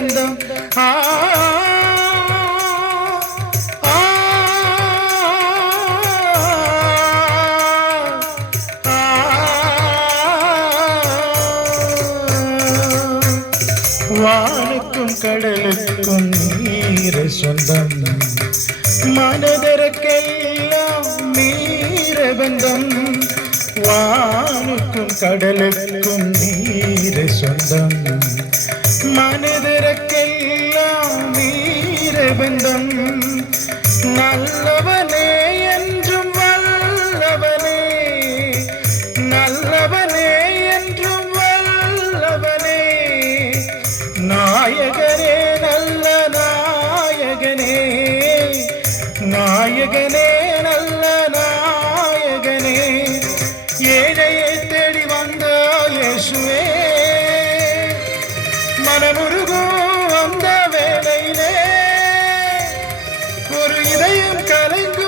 சொந்தம். வானுக்கும் கடலுக்கும் நீர சொந்தம். மனதிற்கெல்லாம் நீர பந்தம். வானுக்கும் கடலுக்கும் நீர சொந்தம். மனதிற்கெல்லாம் நீர பந்தம். நல்லவனே என்றும் வல்லவனே, நல்லவனே என்றும் வல்லவனே, நாயகனே நல்ல நாயகனே, நாயகனே நல்ல நாயகனே, ஏழையை தேடி வந்த இயேசுவே, மனமுருகும் அந்த வேளையிலே ஒரு இதயம் கலைந்து